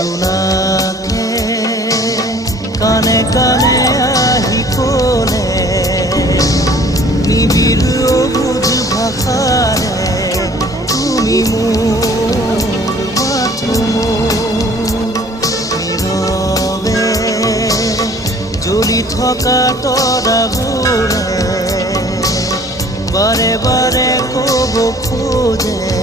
জোনাকে কানে কানে আহি কলে নিবিড় অবুঝ ভাষাৰে তুমি মোৰ মাথো নীৰৱে জ্বলি থকা তৰাবোৰে বাৰে বাৰে ক'ব খোজে